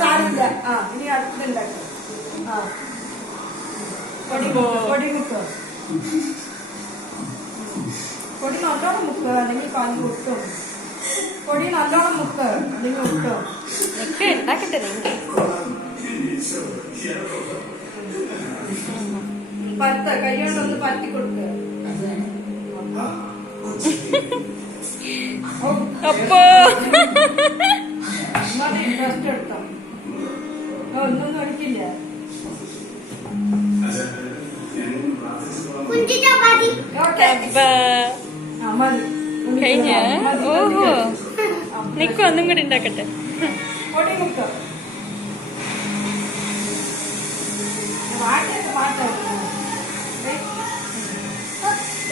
സാരമില്ല. ഇനി അടുത്തുണ്ടാക്കാം. പൊടി മുക്ക, പൊടി നല്ലോണം മുക്ക, അല്ലെങ്കിൽ പാല് ഒട്ടും. പൊടി നല്ലോണം മുക്ക, അല്ലെങ്കിൽ ഒട്ടും. ഉണ്ടാക്കട്ടെ പത്ത് കൈ കൊണ്ടൊന്ന് പറ്റി കൊടുക്കുക. അപ്പോ ഇൻട്രസ്റ്റ് എടുത്തോ, ഒന്നും അടിക്കില്ല. കഴിഞ്ഞ ഓഹോ നിക്കോ ഒന്നും കൂടി ഉണ്ടാക്കട്ടെ. പൊടി മുക്ക,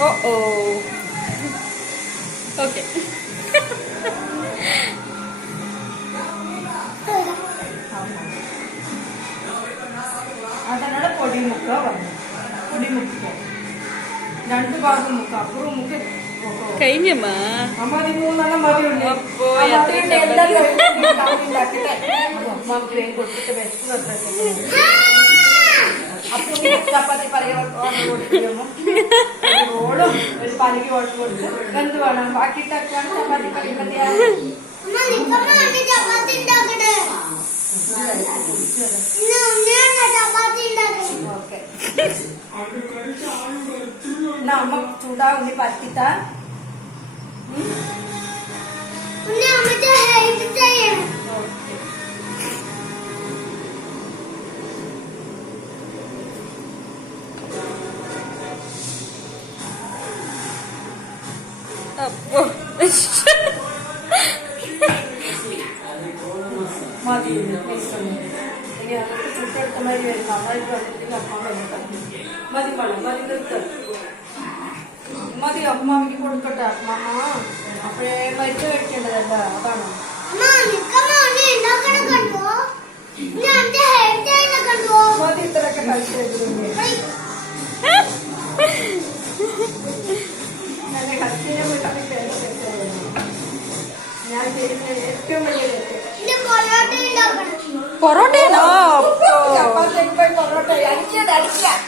ഓ ഓ ഓക്കെ. അതനോട് പൊടി മുക്ക വന്നു. പൊടി മുക്ക രണ്ടു ഭാഗം മുക്ക, അപ്പുറം മുക്ക. കഴിഞ്ഞമ്മ മതി, മൂന്നെണ്ണം മതിയുള്ളൂ. അപ്പോ കൊടുത്തിട്ട് വെച്ച് ചപ്പാത്തി റോളും ഒരു പലകി ഓർഡർ കൊടുത്ത് എന്ത് വേണം ബാക്കിയിട്ടാണ് ചപ്പാത്തി പലകി. അമ്മ ചൂടാ ഉണ്ണി പറ്റിത്താ. അപ്പോ മതി, ചുട്ടെടുത്ത മാതിരി വരും. നന്നായിട്ട് മതി പണം മതി നിർത്ത് മതി. അമ്മാമിക്ക് കൊടുക്കട്ടെ. അമ്മ അപ്പഴേ മരിച്ചു കഴിക്കേണ്ടതല്ല, അതാണ്. മതി ഇത്രയൊക്കെ കഴിച്ചു എന്നെ ഹസ്ബൻഡിനെ പോയിട്ട് ഞാൻ ചെയ്യുന്ന ഏറ്റവും വലിയ പൊറോട്ടയാണോ? ചപ്പാത്തിക്ക് പോയി പൊറോട്ട അടിക്കാതെ അടിക്കാം.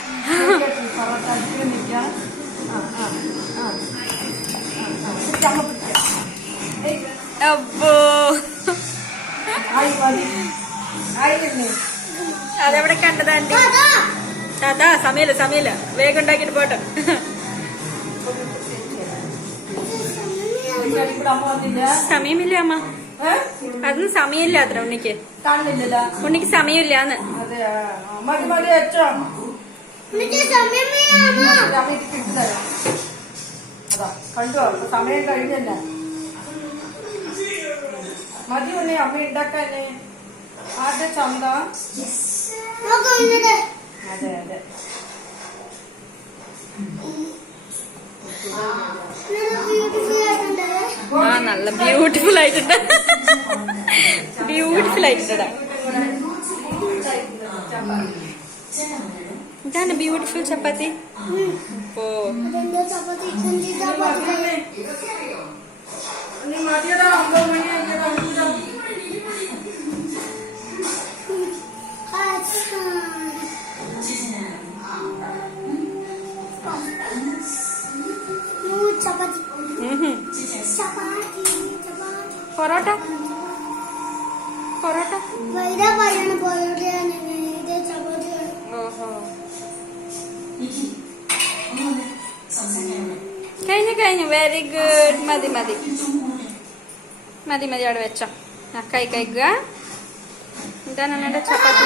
പൊറോട്ട അടിക്കാൻ നിൽക്കാം. അപ്പോ അതെവിടെ കണ്ടതാണ്ടി? അതാ സമയല്ല വേഗം ഉണ്ടാക്കിട്ട് പോട്ടെ. സമയമില്ല അമ്മ, അതൊന്നും സമയമില്ല അത്ര ഉണ്ണിക്ക്. ഉണ്ണിക്ക് സമയമില്ലാന്ന്. കണ്ടോ സമയം കഴിഞ്ഞല്ല. മതി ഉണ്ണി അമ്മ ഉണ്ടാക്കാനേ. ആദ്യ ചന്ത. അതെ അതെ നല്ല ബ്യൂട്ടിഫുൾ ആയിട്ടുണ്ട്. ബ്യൂട്ടിഫുൾ ആയിട്ടുണ്ടാ. ഇതാണ് ബ്യൂട്ടിഫുൾ ചപ്പാത്തി. ഓ മതിയതാ. 9 മണി ആയിക്കോട്ടെ. പൊറോട്ട ഓഹോ കഴിഞ്ഞു. Very good. മതി അവിടെ വെച്ചോ. കഴിക്കുക. ഇതാണ് ചപ്പാത്തി.